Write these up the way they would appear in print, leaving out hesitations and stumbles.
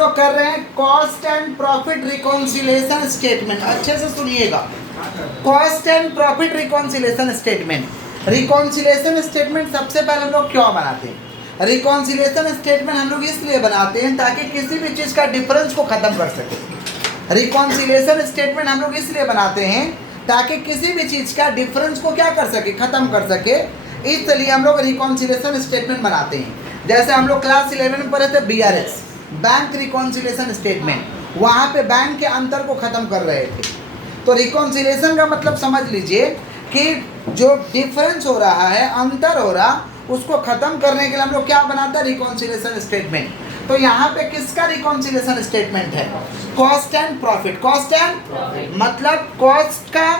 लोग कर रहे हैं cost and profit reconciliation statement. अच्छे से सुनिएगा, cost and profit reconciliation statement. Reconciliation statement सबसे पहले हम लोग क्यों बनाते हैं? रिकॉन्सिलेशन स्टेटमेंट हम लोग इसलिए बनाते हैं ताकि किसी भी चीज़ का डिफरेंस को ख़त्म कर सके। रिकॉन्सिलेशन स्टेटमेंट हम लोग इसलिए बनाते हैं ताकि किसी भी चीज़ का डिफरेंस को क्या कर सके, ख़त्म कर सके। इसलिए हम लोग रिकॉन्सिलेशन स्टेटमेंट बनाते हैं। जैसे हम लोग क्लास 11 में पढ़े थे BRS, बैंक रिकॉन्सिलेशन स्टेटमेंट, वहाँ पे बैंक के अंतर को ख़त्म कर रहे थे। तो रिकॉन्सिलेशन का मतलब समझ लीजिए कि जो डिफरेंस हो रहा है, अंतर हो रहा, उसको ख़त्म करने के लिए हम लोग क्या बनाते हैं? Reconciliation statement. तो यहाँ पे किसका रिकॉन्सिलेशन स्टेटमेंट है? Cost and profit. Cost and मतलब कॉस्ट का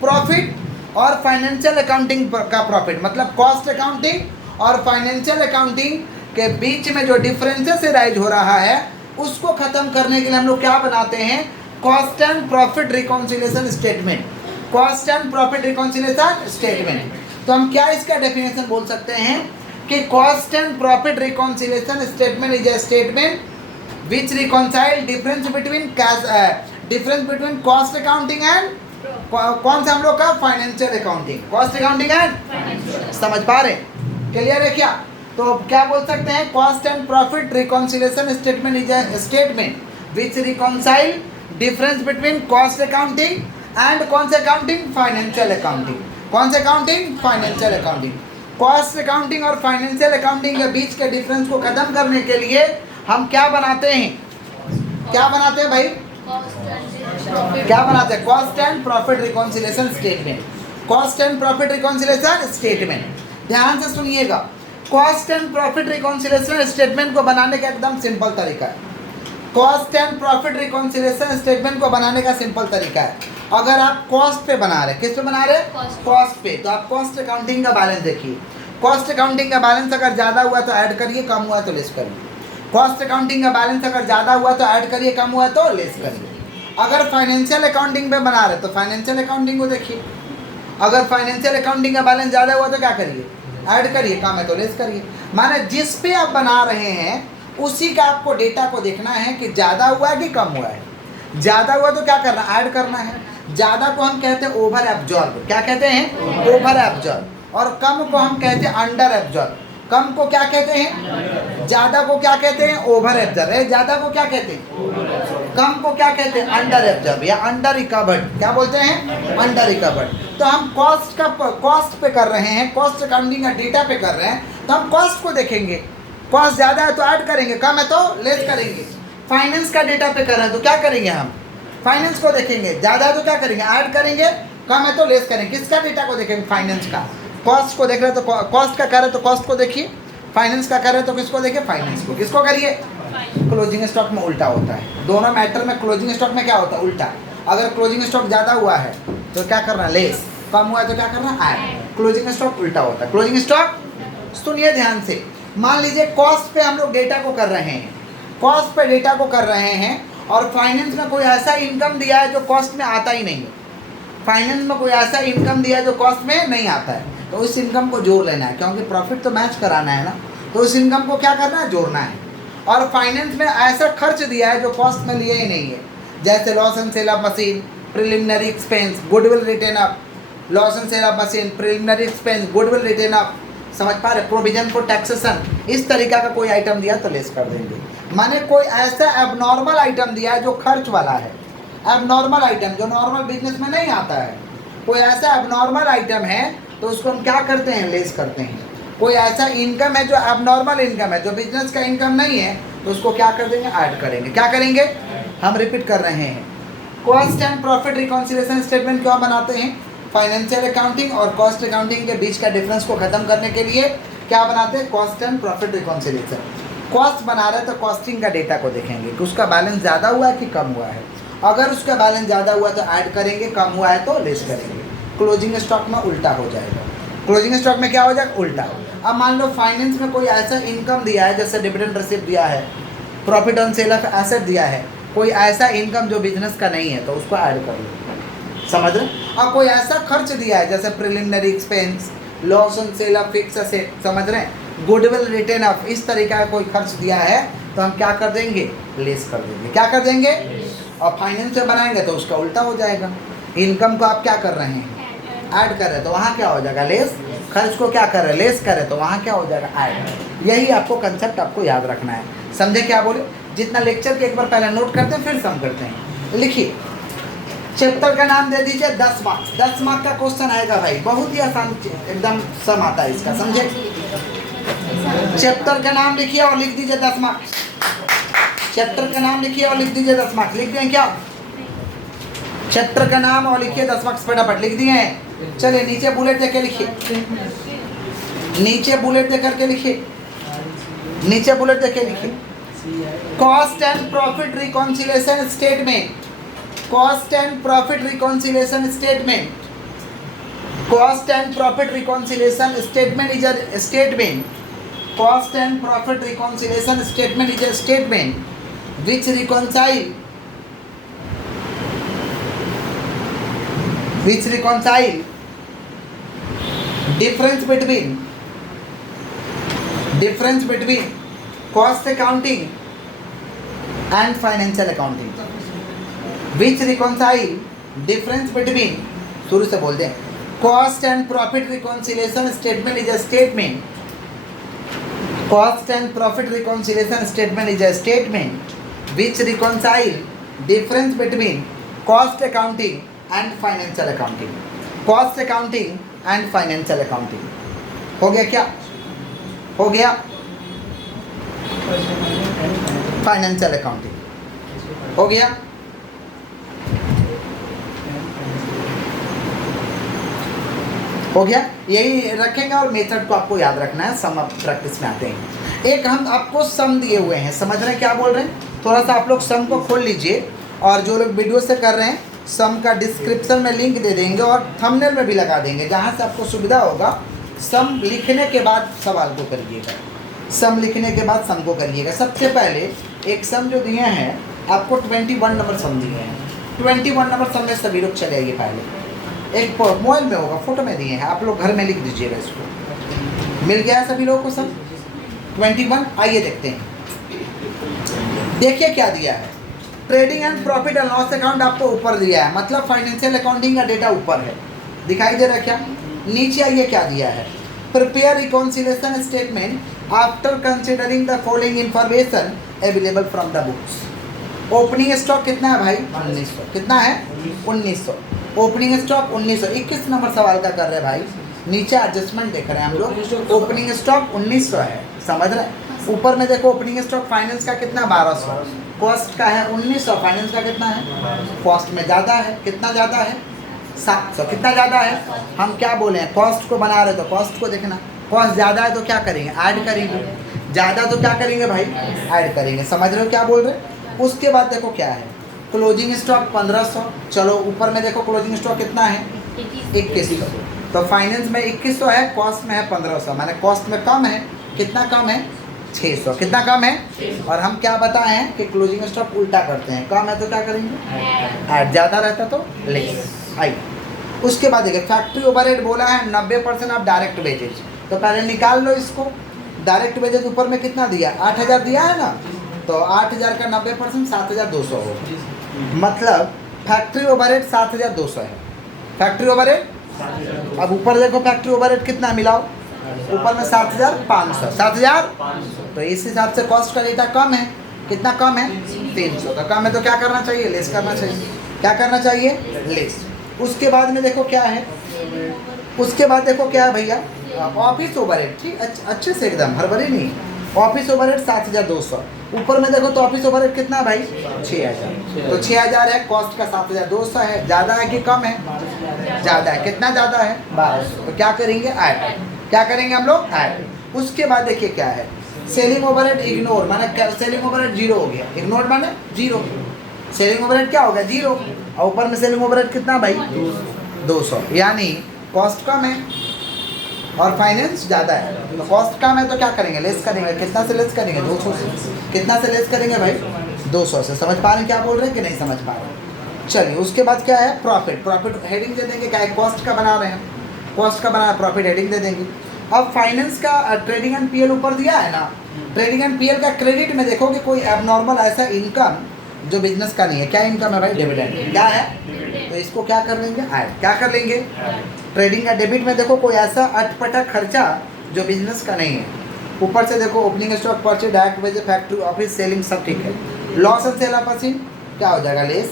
प्रॉफिट और फाइनेंशियल अकाउंटिंग का प्रॉफिट, मतलब कॉस्ट अकाउंटिंग और फाइनेंशियल अकाउंटिंग के बीच में जो डिफरेंसेस राइज हो रहा है उसको ख़त्म करने के लिए हम लोग क्या बनाते हैं? Cost and profit reconciliation statement. Cost and profit reconciliation statement. तो हम क्या इसका डेफिनेशन बोल सकते हैं कि cost and profit reconciliation statement is a statement which reconcile difference between cost accounting and कौन सा हम लोग का? Financial accounting. Cost accounting and, समझ पा रहे? क्लियर है क्या? तो क्या बोल सकते हैं? Cost and profit reconciliation statement is a statement which reconcile difference between cost accounting and कौन से अकाउंटिंग? Financial accounting. कौन से accounting? Financial accounting. Cost accounting और फाइनेंशियल अकाउंटिंग के बीच के डिफरेंस को खत्म करने के लिए हम क्या बनाते हैं? क्या बनाते हैं भाई? क्या बनाते हैं? Cost and profit reconciliation statement. Cost and profit reconciliation statement. ध्यान से सुनिएगा, cost and profit reconciliation statement को बनाने का एकदम सिंपल तरीका है। Cost and profit reconciliation statement को बनाने का सिंपल तरीका है। अगर आप कॉस्ट पे बना रहे, किस पे बना रहे? कॉस्ट पे। तो आप कॉस्ट अकाउंटिंग का बैलेंस देखिए। कॉस्ट अकाउंटिंग का बैलेंस अगर ज़्यादा हुआ तो ऐड करिए, कम हुआ तो लेस करिए। कॉस्ट अकाउंटिंग का बैलेंस अगर ज़्यादा हुआ तो ऐड करिए, कम हुआ तो लेस करिए। अगर फाइनेंशियल अकाउंटिंग पे बना रहे तो फाइनेंशियल अकाउंटिंग को देखिए। अगर फाइनेंशियल अकाउंटिंग का बैलेंस ज़्यादा हुआ तो क्या करिए? ऐड करिए, कम है तो लेस करिए। माने जिस पे आप बना रहे हैं उसी का आपको डेटा को देखना है कि ज़्यादा हुआ है कि कम हुआ है। ज़्यादा हुआ तो क्या करना? ऐड करना है। ज़्यादा को हम कहते हैं ओवर एब्जॉर्ब। क्या कहते हैं? Over absorb. और कम को हम कहते हैं अंडर एब्जॉर्ब। कम को क्या कहते हैं? ज़्यादा को क्या कहते हैं? Over absorb. ज़्यादा को क्या कहते हैं? कम को क्या कहते हैं? अंडर एब्जॉर्ब या अंडर रिकवर्ड। क्या बोलते हैं? Under recovered. तो हम कॉस्ट पे कर रहे हैं, कॉस्ट अकाउंटिंग का डेटा पे कर रहे हैं, तो हम कॉस्ट को देखेंगे। कॉस्ट ज़्यादा है तो ऐड करेंगे, कम है तो लेस करेंगे। फाइनेंस का डेटा पे कर रहे हैं तो क्या करेंगे? हम फाइनेंस को देखेंगे। ज़्यादा है तो क्या करेंगे? ऐड करेंगे, कम है तो लेस करेंगे। किसका डेटा को देखेंगे? फाइनेंस का। कॉस्ट को देख रहे हैं तो कॉस्ट का कर रहे हैं तो कॉस्ट को देखिए, फाइनेंस का कर रहे हैं तो किसको देखिए? फाइनेंस को। किसको करिए? क्लोजिंग स्टॉक में उल्टा होता है। दोनों मैटर में क्लोजिंग स्टॉक में क्या होता है? उल्टा। अगर क्लोजिंग स्टॉक ज़्यादा हुआ है तो क्या करना? लेस। कम हुआ है तो क्या करना? ऐड। क्लोजिंग स्टॉक उल्टा होता है। क्लोजिंग स्टॉक, सुनिए ध्यान से। मान लीजिए कॉस्ट पे हम लोग डेटा को कर रहे हैं, कॉस्ट पे डेटा को कर रहे हैं और फाइनेंस में कोई ऐसा इनकम दिया है जो कॉस्ट में आता ही नहीं है। फाइनेंस में कोई ऐसा इनकम दिया है जो कॉस्ट में नहीं आता है, तो उस इनकम को जोड़ लेना है, क्योंकि प्रॉफिट तो मैच कराना है ना। तो उस इनकम को क्या करना है? जोड़ना है। और फाइनेंस में ऐसा खर्च दिया है जो कॉस्ट में लिया ही नहीं है, जैसे loss and sale of machine, preliminary expense, goodwill written up. Loss and sale of machine, preliminary expense, goodwill written up. समझ पा रहे? प्रोविजन फॉर टैक्सेशन, इस तरीका का कोई आइटम दिया तो लेस कर देंगे। माने कोई ऐसा एबनॉर्मल आइटम दिया है जो खर्च वाला है, एबनॉर्मल आइटम जो नॉर्मल बिजनेस में नहीं आता है। कोई ऐसा एबनॉर्मल आइटम है तो उसको हम क्या करते हैं? लेस करते हैं। कोई ऐसा इनकम है जो एबनॉर्मल इनकम है, जो बिजनेस का इनकम नहीं है, तो उसको क्या कर देंगे? ऐड करेंगे। क्या करेंगे? हम रिपीट कर रहे हैं। Cost and profit reconciliation statement क्यों बनाते हैं? फाइनेंशियल अकाउंटिंग और कॉस्ट अकाउंटिंग के बीच का डिफरेंस को खत्म करने के लिए क्या बनाते हैं? Cost and profit reconciliation. Cost बना रहे हैं तो कॉस्टिंग का डेटा को देखेंगे कि उसका बैलेंस ज़्यादा हुआ है कि कम हुआ है। अगर उसका बैलेंस ज़्यादा हुआ तो ऐड करेंगे, कम हुआ है तो लेस करेंगे। क्लोजिंग स्टॉक में उल्टा हो जाएगा। क्लोजिंग स्टॉक में क्या हो जाएगा? उल्टा। अब मान लो फाइनेंस में कोई ऐसा इनकम दिया है, जैसे डिविडेंड रिसीप्ट दिया है, profit on sale of asset दिया है, कोई ऐसा इनकम जो बिजनेस का नहीं है, तो उसको ऐड कर लो। समझ रहे? और कोई ऐसा खर्च दिया है जैसे preliminary expense, loss on sale of fix asset, समझ रहे हैं, गुडविल रिटेन ऑफ, इस तरीका का कोई खर्च दिया है तो हम क्या कर देंगे, लेस कर देंगे। क्या कर देंगे? और फाइनेंस में बनाएंगे तो उसका उल्टा हो जाएगा। इनकम को आप क्या कर रहे हैं, ऐड कर रहे हैं, तो वहाँ क्या हो जाएगा, लेस। खर्च को क्या कर रहे हैं, लेस कर रहे हैं, तो वहाँ क्या हो जाएगा, ऐड। यही आपको कंसेप्ट आपको याद रखना है। समझे क्या बोले? जितना लेक्चर के एक बार पहले नोट करते हैं फिर सम करते हैं। लिखिए, चैप्टर का नाम दे दीजिए 10 मार्क्स। 10 मार्क का क्वेश्चन आएगा भाई, बहुत ही आसान एकदम सम आता है इसका, समझे? चैप्टर का नाम लिखिए और लिख दीजिए 10 मार्क्स। चैप्टर का नाम लिखिए और लिख दीजिए 10 मार्क्स। लिख दें क्या? चैप्टर का नाम और लिखिए 10 मार्क्स, फटाफट लिख दिए हैं। चलिए नीचे बुलेट देके लिखिए, नीचे बुलेट दे करके लिखिए, नीचे बुलेट देके लिखिए। Cost and profit reconciliation statement, cost and profit reconciliation statement, cost and profit reconciliation statement is a statement, cost and profit reconciliation statement is a statement which reconcile difference between cost accounting and financial accounting, which reconcile difference between, शुरू से बोल दें, cost and profit reconciliation statement is a statement, cost and profit reconciliation statement is a statement which reconcile difference between cost accounting and financial accounting, cost accounting and financial accounting। हो गया क्या? हो गया financial accounting, हो गया। हो गया, यही रखेंगे और मेथड को आपको याद रखना है। सम अब प्रैक्टिस में आते हैं। एक हम आपको सम दिए हुए हैं, समझ रहे हैं क्या बोल रहे हैं? थोड़ा सा आप लोग सम को खोल लीजिए, और जो लोग वीडियो से कर रहे हैं सम का डिस्क्रिप्शन में लिंक दे देंगे और थंबनेल में भी लगा देंगे, जहाँ से आपको सुविधा होगा। सम लिखने के बाद सवाल को करिएगा, सम लिखने के बाद सम को करिएगा। सबसे पहले एक सम जो दिए हैं आपको 21 नंबर सम दिए हैं। 21 नंबर सम में सभी लोग चले आइए। पहले एक मोबाइल में होगा, फोटो में दिए हैं, आप लोग घर में लिख दीजिएगा इसको। मिल गया है सभी लोगों को सम 21? आइए देखते हैं। देखिए क्या दिया है, trading and profit and loss account आपको ऊपर दिया है, मतलब फाइनेंशियल अकाउंटिंग का डेटा ऊपर है, दिखाई दे रहा है क्या? नीचे आइए क्या दिया है, prepare reconciliation statement after considering the following information available from the books. Opening stock कितना है भाई? 1900। कितना है? 1900। Opening stock 1900। 21 नंबर सवाल का कर रहे हैं भाई, नीचे एडजस्टमेंट देख रहे हैं हम लोग। ओपनिंग स्टॉक 1900 है, समझ रहे हैं? ऊपर में देखो ओपनिंग स्टॉक फाइनेंस का कितना 1200, कॉस्ट का है 1900, फाइनेंस का कितना है? कॉस्ट में ज़्यादा है, कितना ज़्यादा है? 700। कितना ज़्यादा है? हम क्या बोले हैं, कॉस्ट को बना रहे तो कॉस्ट को देखना, कॉस्ट ज़्यादा है तो क्या करेंगे, ऐड करेंगे, ज़्यादा तो क्या करेंगे भाई, ऐड करेंगे। समझ रहे हो क्या बोल रहे हैं? उसके बाद देखो क्या है, क्लोजिंग स्टॉक 1500। चलो ऊपर में देखो क्लोजिंग स्टॉक कितना है, 2100। तो फाइनेंस में 2100 है, कॉस्ट में है 1500, माने कॉस्ट में कम है, कितना कम है? 600। कितना कम है? और हम क्या बताए हैं कि क्लोजिंग स्टॉक उल्टा करते हैं, कम है तो क्या करेंगे, ऐड, ज़्यादा रहता तो लेस। आई उसके बाद देखिए फैक्ट्री ओवरहेड बोला है 90% ऑफ डायरेक्ट वेजेज, तो पहले निकाल लो इसको। डायरेक्ट वेजेज ऊपर में कितना दिया, 8000 दिया है ना, तो 8000 का 90% 7200 होगा, मतलब फैक्ट्री ओवरहेड 7200 है। फैक्ट्री ओवरहेड, अब ऊपर देखो फैक्ट्री ओवरहेड कितना मिलाओ, ऊपर में 7500, 7500, तो इस हिसाब से कॉस्ट का डेटा कम है, कितना कम है? 300। तो कम है तो क्या करना चाहिए, लेस करना चाहिए। क्या करना चाहिए? लेस। उसके बाद में देखो क्या है, उसके बाद देखो क्या है भैया, ऑफिस ओवरहेड, ठीक अच्छे से एकदम हड़बड़ी नहीं, ऑफिस ओवरहेड 7200। ऊपर में देखो तो ऑफिस ओवरहेड कितना है भाई, 6000, तो 6000 है, कॉस्ट का 7200 है, ज़्यादा है कि कम है? ज़्यादा है। कितना ज़्यादा है? 1200। तो क्या करेंगे, ऐड। क्या करेंगे हम लोग, ऐड। उसके बाद देखिए क्या है, सेलिंग ओवरहेड इग्नोर, माने सेलिंग ओवरहेड 0 हो गया, इग्नोर माने 0, सेलिंग ओवरहेड क्या हो गया, 0, और ऊपर में सेलिंग ओवरहेड कितना भाई, 200, यानी कॉस्ट कम है और फाइनेंस ज़्यादा है। तो कॉस्ट कम है तो क्या करेंगे, लेस करेंगे। कितना से लेस करेंगे, 200 से। कितना से लेस करेंगे भाई, 200 से। समझ पा रहे हैं क्या बोल रहे हैं कि नहीं समझ पा रहे हैं? चलिए उसके बाद क्या है, प्रॉफिट। प्रॉफिट हेडिंग दे देंगे, क्या है, कॉस्ट का बना रहे हैं, कॉस्ट का बना, प्रॉफिट हेडिंग दे देंगे। अब फाइनेंस का ट्रेडिंग एंड पीएल ऊपर दिया है ना, ट्रेडिंग एंड पीएल का क्रेडिट में देखोगे कोई एबनॉर्मल ऐसा इनकम जो बिजनेस का नहीं है। क्या इनकम है भाई? डिविडेंड। क्या है? तो इसको क्या कर लेंगे? ऐड। क्या कर लेंगे? ट्रेडिंग का डेबिट में देखो कोई ऐसा अटपटा खर्चा जो बिजनेस का नहीं है। ऊपर से देखो opening stock, purchase, direct wage, factory, office, selling, सब ठीक है। Loss and sale of machine क्या हो जाएगा? लेस।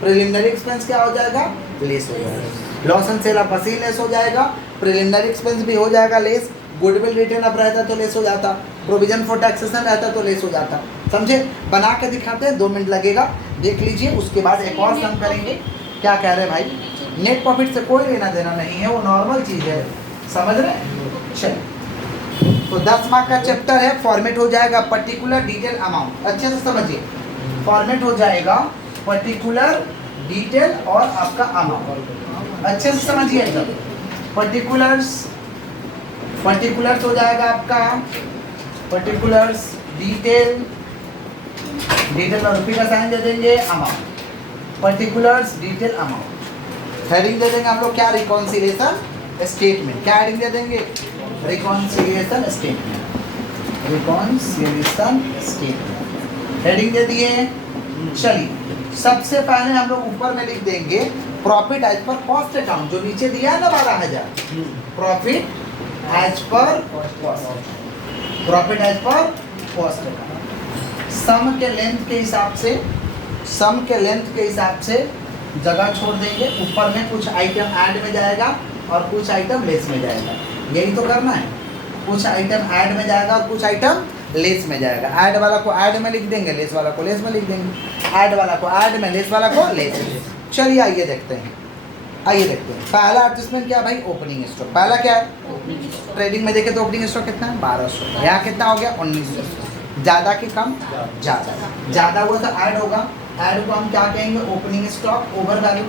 प्रिलिमिनरी एक्सपेंस क्या हो जाएगा? लेस हो जाएगा। Loss and sale of machine less हो जाएगा, प्रिलिमिनरी एक्सपेंस भी हो जाएगा लेस, गुडविल रिटर्न अप रहता तो लेस हो जाता, प्रोविजन फॉर टैक्सेशन रहता तो लेस हो जाता। समझे? बना के दिखाते हैं, 2 मिनट लगेगा, देख लीजिए। उसके बाद एक और सम करेंगे। क्या कह रहे हैं भाई? नेट प्रॉफिट से कोई लेना देना नहीं है, वो नॉर्मल चीज़ है। समझ रहे हैं? चलिए, तो 10 मार्क का चैप्टर है। फॉर्मेट हो जाएगा पर्टिकुलर डिटेल अमाउंट। अच्छे से समझिए, फॉर्मेट हो जाएगा पर्टिकुलर डिटेल और आपका अमाउंट। अच्छे से समझिए एकदम। पर्टिकुलर्स हो जाएगा आपका पर्टिकुलर्स, डिटेल और रुपये का साइन दे देंगे, amount. Particulars, detail, amount. Heading दे देंगे हम लोग क्या? Reconciliation statement. क्या हेडिंग दे देंगे? Reconciliation statement. Reconciliation statement heading दे दिए। चलिए, सबसे पहले हम लोग ऊपर में लिख देंगे profit as per cost account, जो नीचे दिया है ना 12,000। Profit as per cost account. Sum के लेंथ के हिसाब से जगह छोड़ देंगे। ऊपर में कुछ आइटम ऐड में जाएगा और कुछ आइटम लेस में जाएगा। यही तो करना है। कुछ आइटम ऐड में जाएगा और कुछ आइटम लेस में जाएगा। ऐड वाला को ऐड में लिख देंगे, लेस वाला को लेस में लिख देंगे। ऐड वाला को ऐड में, लेस वाला को लेस में। चलिए आइए देखते हैं। पहला एडजस्टमेंट क्या भाई? Opening stock. पहला क्या है? ट्रेडिंग में देखे तो ओपनिंग स्टॉक कितना है? 1200। यहाँ कितना हो गया? 1900। ज़्यादा कि कम? ज़्यादा हुआ तो ऐड होगा। ऐड को हम क्या कहेंगे? ओपनिंग स्टॉक ओवर वैल्यू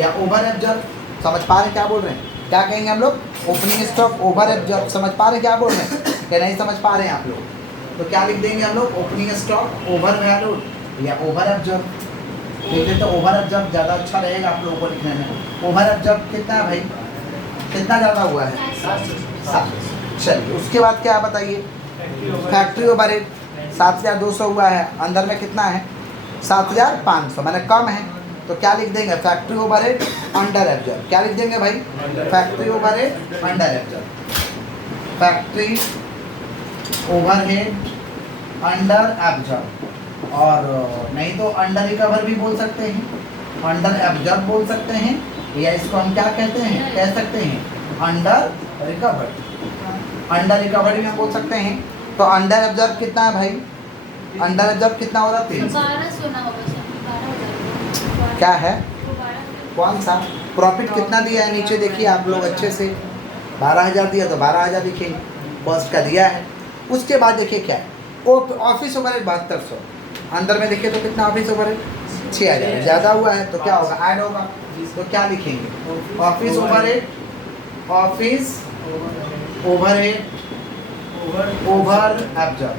या ओवर एब्जॉर्ब। समझ पा रहे क्या बोल रहे हैं? क्या कहेंगे हम लोग? Opening stock over absorb. समझ पा रहे क्या बोल रहे हैं कि नहीं समझ पा रहे हैं आप लोग? तो क्या लिख देंगे हम लोग? ओपनिंग स्टॉक ओवर वैल्यू या ओवर एब्जॉर्ब। ठीक है, तो ओवर एब्जॉर्ब ज़्यादा अच्छा रहेगा आप लोगों को लिखने में। ओवर एब्जॉर्ब कितना है भाई? कितना ज़्यादा हुआ है? 7। चलिए, उसके बाद क्या बताइए? फैक्ट्री ओवरहेड 7,200 हुआ है। अंदर में कितना है? 7,500, मैंने कम है। तो क्या लिख देंगे? Factory overhead under absorb. क्या लिख देंगे भाई? Factory overhead under absorb. Factory overhead under absorb, और नहीं तो अंडर रिकवर भी बोल सकते हैं, अंडर एब्जॉर्ब बोल सकते हैं, या इसको हम क्या कहते हैं? कह सकते हैं अंडर रिकवर। अंडर रिकवर भी हम बोल सकते हैं। तो अंडर एब्जॉर्ब कितना है भाई? अंडर एब्जॉर्ब कितना हो रहा है? 300। क्या है? कौन सा? प्रॉफिट कितना दिया है नीचे देखिए आप लोग अच्छे से। 12,000 दिया तो 12,000 लिखेंगे, कॉस्ट का दिया है। उसके बाद देखिए क्या है? Office overhead 7200। अंदर में देखिए तो कितना ऑफिस ओवरहेड? 6,000। ज़्यादा हुआ है तो क्या होगा? ऐड होगा। तो क्या लिखेंगे? Office overhead over absorb.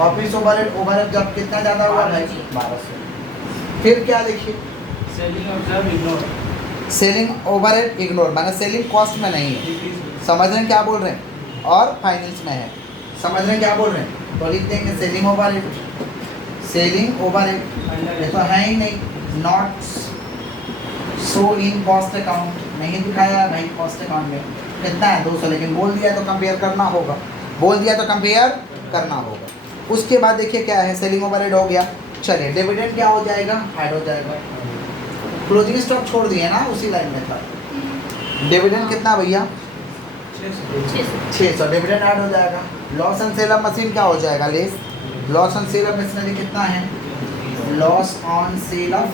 Office overhead over absorb कितना ज़्यादा हुआ भाई? 1200। फिर क्या लिखिए? सेलिंग ओवरहेड इग्नोर, माना सेलिंग कॉस्ट में नहीं है। समझ रहे हैं क्या बोल रहे हैं? और फाइनेंस में है। समझ रहे हैं क्या बोल रहे हैं? तो लिख देंगे सेलिंग ओवरहेड। ये तो है ही नहीं, not so in cost account, नहीं दिखाया है भाई कॉस्ट अकाउंट में। कितना है? 200, लेकिन बोल दिया तो कंपेयर करना होगा। उसके बाद देखिए क्या है? सेलिंग ओवरहेड हो गया। चलिए, डिविडेंड क्या हो जाएगा? ऐड हो जाएगा। क्लोजिंग स्टॉक छोड़ दिए ना, उसी लाइन में था। डिविडेंड कितना भैया? 600। डिविडेंड ऐड हो जाएगा। Loss and sale of machine क्या हो जाएगा? Less. Loss on sale of machinery कितना है? Loss on sale of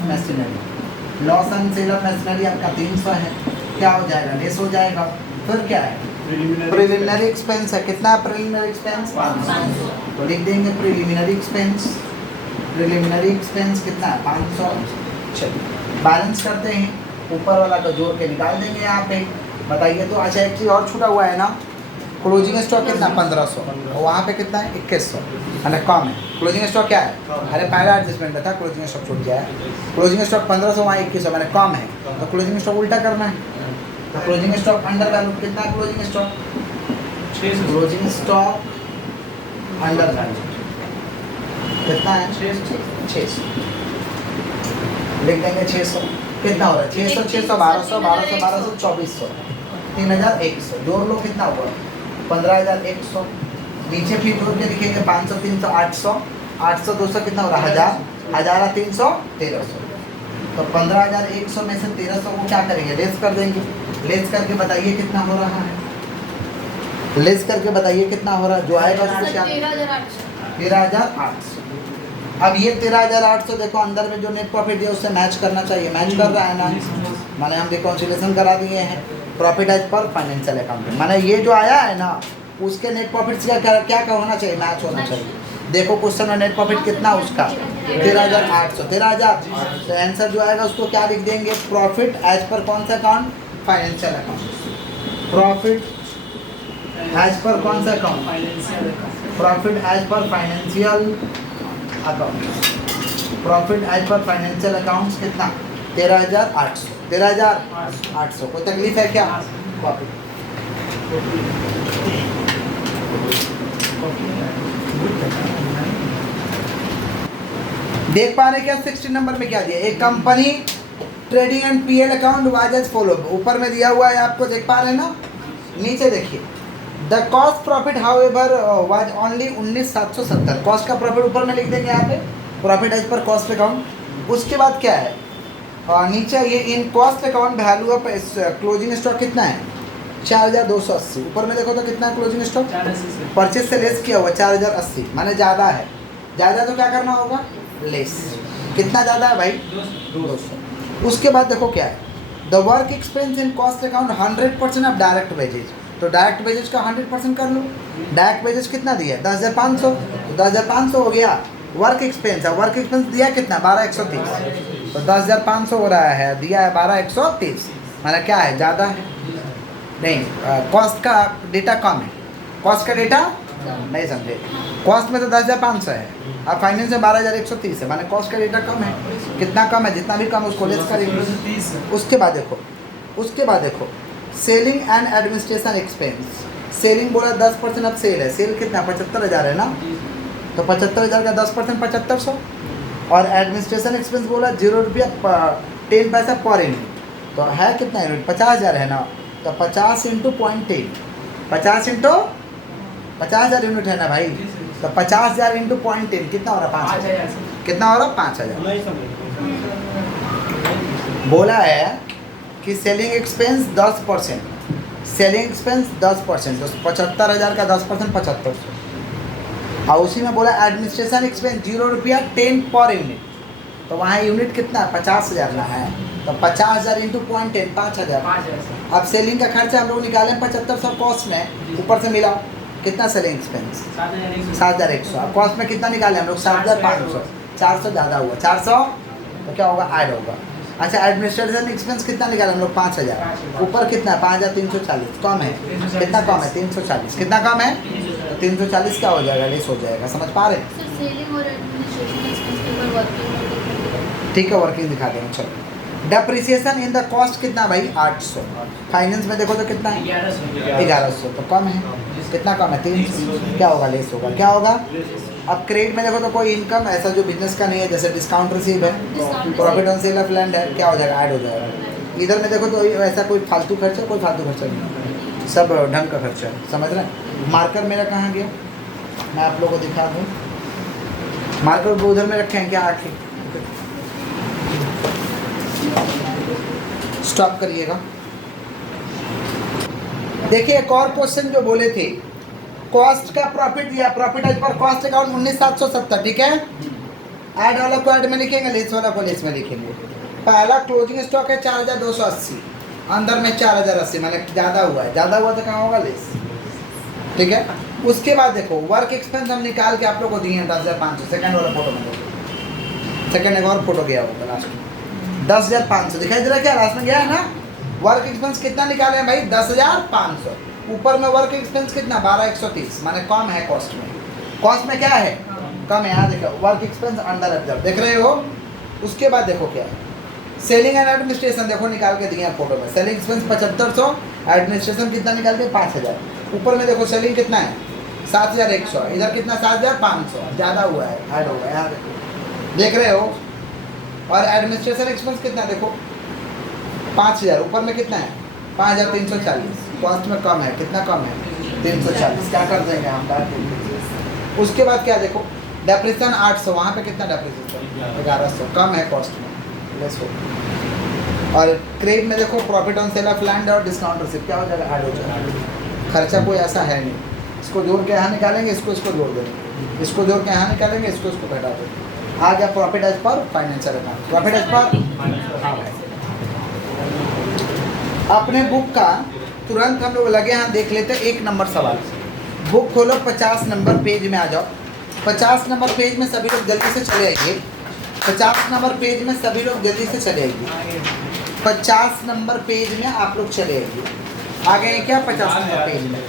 machinery आपका 300 है। क्या हो जाएगा? लेस हो जाएगा। फिर क्या है? प्रिलिमिनरी एक्सपेंस है। कितना है प्रिलिमिनरी एक्सपेंस? 500। तो लिख देंगे प्रिलिमिनरी एक्सपेंस कितना है? 500। चलिए, बैलेंस करते हैं। ऊपर वाला को जोड़ के निकाल देंगे यहाँ पे। बताइए तो। अच्छा, एक चीज़ और छूटा हुआ है ना, क्लोजिंग स्टॉक कितना? 1500। और वहाँ पे कितना है? 2100, है कम है। क्लोजिंग स्टॉक क्या है? अरे पहला एडजस्टमेंट में था, क्लोजिंग स्टॉक छूट गया है। क्लोजिंग स्टॉक 1500, वहाँ 2100, मैंने कम है। तो क्लोजिंग स्टॉक उल्टा करना है। तो क्लोजिंग स्टॉक अंडर वैल्यू कितना? Closing stock closing stock under balance कितना है? 600 लिख देंगे 600। कितना हो रहा है? 600 600 1200 1200 1200 2400 3100 जोड़ लो कितना हुआ? 15100। नीचे फिर जोड़ के लिखेंगे 500 300 800 800 200 कितना हो रहा है? 1000 1000 300 1300। तो 15100 में से 1300 को क्या करेंगे? लेस कर देंगे। लेस करके बताइए कितना हो रहा है? लेस करके बताइए कितना हो रहा है? जो आएगा उसको क्या? 13800। अब ये 13800 देखो अंदर में जो नेट प्रॉफिट दिया उससे मैच करना चाहिए। मैच कर रहा है ना? माने हम रिकॉन्सिलेशन करा दिए हैं profit as per financial accounting. माने ये जो आया है ना उसके नेट प्रॉफिट से क्या होना चाहिए? मैच होना चाहिए। देखो क्वेश्चन में नेट प्रॉफिट कितना उसका? 13800 13000। तो आंसर जो आएगा उसको क्या लिख देंगे? प्रॉफिट एज पर कौन सा account? Financial account. Profit as per कौन सा account? Profit as per financial account. Profit as per financial accounts कितना? 13800 13800। कोई तकलीफ है क्या? कॉपी देख पा रहे क्या? 16 नंबर में क्या दिया? एक company trading and PL account was as follow. ऊपर में दिया हुआ है आपको, देख पा रहे हैं ना? नीचे देखिए the cost profit however was only 19770। Cost का प्रॉफिट ऊपर में लिख देंगे यहाँ पे, profit as per cost account. उसके बाद क्या है? नीचे ये in cost account value of closing stock कितना है? 4280। ऊपर में देखो तो कितना क्लोजिंग स्टॉक? परचेज से लेस किया हुआ 4080, माने ज़्यादा है। ज़्यादा तो क्या करना होगा? लेस। कितना ज़्यादा है भाई? 200। उसके बाद देखो क्या है? The work expense in cost account 100% of direct wages. तो डायरेक्ट वेजेज का 100% कर लो। डायरेक्ट वेजेज कितना दिया? 10500। तो 10500 हो गया वर्क एक्सपेंस है। वर्क एक्सपेंस दिया कितना? 12130। तो 10500 हो रहा है, दिया है 12130। माना क्या है? ज़्यादा है नहीं। कॉस्ट का डेटा कम है। कॉस्ट का डेटा नहीं समझे। कॉस्ट में तो 10500 है, अब फाइनेंस में 12130 है, माने कॉस्ट का डेटा कम है। कितना कम है? जितना भी कम है उसको लेस करेंगे। उसके बाद देखो selling and administration expense. Selling बोला 10% ऑफ सेल है। सेल कितना? 75000 है ना? तो 75000 का 10% 7500। और एडमिनिस्ट्रेशन एक्सपेंस बोला 0 रुपया 10 पैसा पर यूनिट। तो है कितना यूनिट? 50000 है ना? तो 50 इंटू 0.10 50 इंटू 50000 यूनिट है ना भाई? तो 50000 इंटू 0.10 कितना हो रहा? 5000। कितना हो रहा? 5000। बोला है कि सेलिंग एक्सपेंस 10%। सेलिंग एक्सपेंस 10%, तो 75000 का 10% 7500। और उसी में बोला एडमिनिस्ट्रेशन एक्सपेंस 0 रुपया 10 पर यूनिट। तो वहाँ यूनिट कितना? 50000 ना है। तो 50000 इंटू 0.10 5000। अब सेलिंग का खर्चा हम लोग निकाले 7500 कॉस्ट में, ऊपर से मिला कितना सेलिंग एक्सपेंस? 7100। अब कॉस्ट में कितना निकाले हम लोग? 7500। 400 ज़्यादा हुआ। 400 तो क्या होगा? ऐड होगा। अच्छा एडमिनिस्ट्रेशन एक्सपेंस कितना निकाले हम लोग? 5000। ऊपर कितना है? 5340। कम है। कितना कम है? 340। कितना कम है? तो 340 क्या हो जाएगा? लेस हो जाएगा। समझ पा रहे? ठीक है, वर्किंग दिखा देंगे। चलो डेप्रिसिएशन इन द कॉस्ट कितना भाई? 800। फाइनेंस में देखो तो कितना है? 1100। तो कम है। कितना कम है? 300। क्या होगा? लेस होगा। क्या होगा? अब क्रेडिट में देखो तो कोई इनकम ऐसा जो बिजनेस का नहीं है, जैसे डिस्काउंट रिसीव है, profit on sale of land है, क्या हो जाएगा? ऐड हो जाएगा। इधर में देखो तो ऐसा कोई फालतू खर्चा, कोई फालतू खर्चा नहीं, सब ढंग का खर्चा है। समझ रहे हैं? मार्कर मेरा कहाँ गया? मैं आप लोगों को दिखा दूँ। मार्कर वो उधर में रखे हैं क्या? आके स्टॉप करिएगा। देखिए एक और क्वेश्चन जो बोले थे, कॉस्ट का प्रॉफिट दिया, profit as per cost account 19770। ठीक है, ऐड वाला को ऐड में लिखेंगे, लेस वाला को लेस में लिखेंगे। पहला क्लोजिंग स्टॉक है 4280, अंदर में 4080, माने ज़्यादा हुआ है। ज़्यादा हुआ तो कहाँ होगा? लेस। ठीक है, उसके बाद देखो वर्क एक्सपेंस हम निकाल के आप लोग को दिए हैं 10500। सेकंड वाला फोटो में देखो, सेकंड एक और फोटो गया होगा लास्ट में। 10500 दिखाई दे रहा है क्या? लास्ट में गया है ना? वर्क एक्सपेंस कितना निकाले हैं भाई? 10500। ऊपर में वर्क एक्सपेंस कितना? 12130, माने कम है कॉस्ट में। कॉस्ट में क्या है? कम है। यहाँ देखो वर्क एक्सपेंस अंडर एब्जॉर्ब, देख रहे हो? उसके बाद देखो क्या है? सेलिंग एंड एडमिनिस्ट्रेशन देखो निकाल के दिए फोटो में। सेलिंग एक्सपेंस 7500, एडमिनिस्ट्रेशन कितना निकाल के? 5000। ऊपर में देखो सेलिंग कितना है 7100, इधर कितना 7500, ज़्यादा हुआ है, ऐड होगा यहाँ देखो, देख रहे हो। और एडमिनिस्ट्रेशन एक्सपेंस कितना देखो 5000, ऊपर में कितना है 5340, कॉस्ट में कम है, कितना कम है 340, क्या कर देंगे हम डाल देंगे। उसके बाद क्या देखो डेप्रिसिएशन 800, वहाँ पे कितना डेप्रिसिएशन 1100, कम है कॉस्ट में, लेस हो। और क्रेडिट में देखो profit on sale of land और डिस्काउंट रिसिप्ट क्या हो जाएगा, ऐड हो जाएगा। खर्चा कोई ऐसा है नहीं, इसको जोड़ के यहाँ निकालेंगे, इसको जोड़ देंगे, इसको जोड़ के यहाँ निकालेंगे, इसको घटा देंगे। आ गया profit as per financial account, profit as per. अपने बुक का तुरंत हम लोग लगे यहाँ देख लेते हैं 1 नंबर सवाल। बुक खोलो, 50 नंबर पेज में आ जाओ। 50 नंबर पेज में सभी लोग जल्दी से चले आइए। 50 नंबर पेज में सभी लोग जल्दी से चले आइए। 50 नंबर पेज में आप लोग चले आइए। आ गए क्या 50 नंबर पेज में?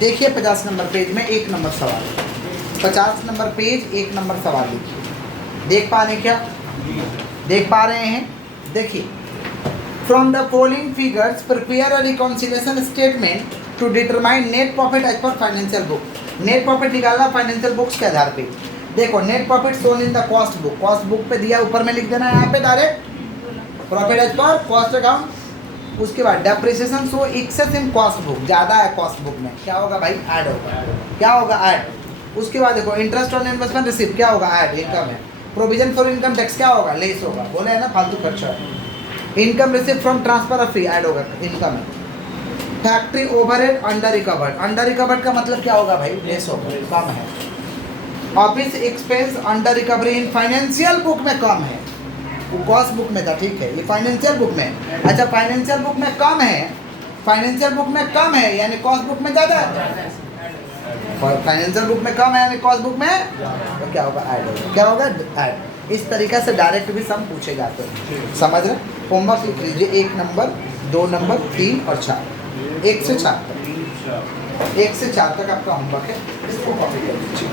देखिए 50 नंबर पेज में 1 नंबर सवाल, 50 नंबर पेज 1 नंबर सवाल देखिए। देख पा रहे क्या? देख पा रहे हैं? देखिए, from the following figures prepare a reconciliation statement to determine net profit as per financial book. Net profit निकालना फाइनेंशियल बुक्स के आधार पे। देखो net profit shown in the cost book, cost book पे दिया, ऊपर में लिख देना है यहाँ पे direct profit as per cost account. उसके बाद depreciation so excess in cost book, ज़्यादा है कॉस्ट बुक में, क्या होगा भाई, ऐड होगा। क्या होगा, ऐड। उसके बाद देखो इंटरेस्ट ऑन इन्वेस्टमेंट रिसिप्ट क्या होगा, ऐड, इनकम है। प्रोविजन फॉर इनकम टैक्स क्या होगा, लेस होगा, बोले है ना फालतू खर्चा। Income receipt from transfer of fee add होगा, इनकम है। Factory overhead under recovered, under recovered का मतलब क्या होगा भाई, लेस होगा, कम है। Office expense under recovery in financial book में कम है, वो कॉस्ट बुक में था, ठीक है, ये फाइनेंशियल बुक में। अच्छा फाइनेंशियल बुक में कम है, फाइनेंशियल बुक में कम है यानी कॉस्ट बुक में ज़्यादा है। फाइनेंशियल बुक में कम है यानी कॉस्ट बुक में तो क्या होगा, ऐड होगा। क्या होगा, ऐड। इस तरीक़े से डायरेक्ट भी सम पूछे जाते हैं, समझ रहे। होमवर्क लिख लीजिए 1 नंबर 2 नंबर 3 और 4, 1 से 4 तक, 1 से 4 तक आपका होमवर्क है, इसको कॉपी कर लीजिए।